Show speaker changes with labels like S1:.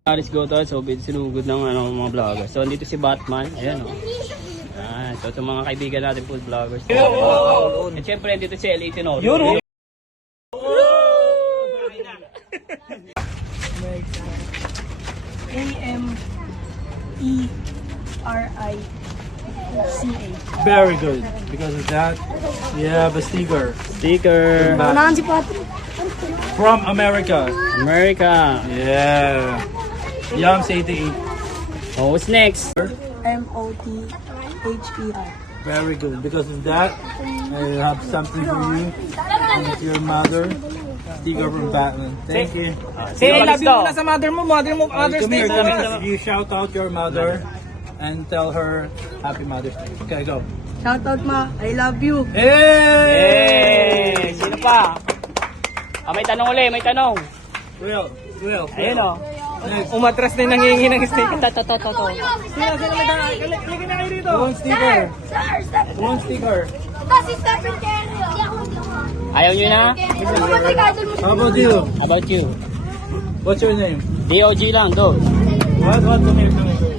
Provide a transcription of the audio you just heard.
S1: Aris go to, so sinugod ng mga vloggers. So andito si Batman, ayan o. So itong mga kaibigan natin food vloggers. At syempre andito si L.A. Tenor.
S2: A-M-E-R-I-C-A.
S3: Very good. Because of that, we have a sticker
S1: Sticker.
S2: Unahan si Patrick.
S3: from America.
S1: America.
S3: Yeah. Yums 88.
S1: Oh, what's next?
S2: M-O-T-H-E-R.
S3: Very good. Because of that, I have something for you. And it's your mother. Sticker from Batman. Thank you.
S1: Say I love you muna
S4: Sa mother mo, Mother's
S3: Come
S4: Day.
S3: here, come here. You shout out your mother and tell her Happy Mother's Day. Okay, go.
S2: Shoutout ma, I love you.
S3: Hey!
S1: Hey! Sino pa? May tanong ulit, may tanong.
S3: Will.
S1: Ayun o.
S3: Next.
S4: Umatras na yung nangingi ng steak.
S1: To.
S4: Sino Halika na kayo dito.
S3: One sticker. One sticker.
S5: Ito si Stephen Curry.
S1: Ayaw nyo na?
S3: How about you?
S1: How about you?
S3: What's your name?
S1: DOG lang, go.
S3: What? Come here.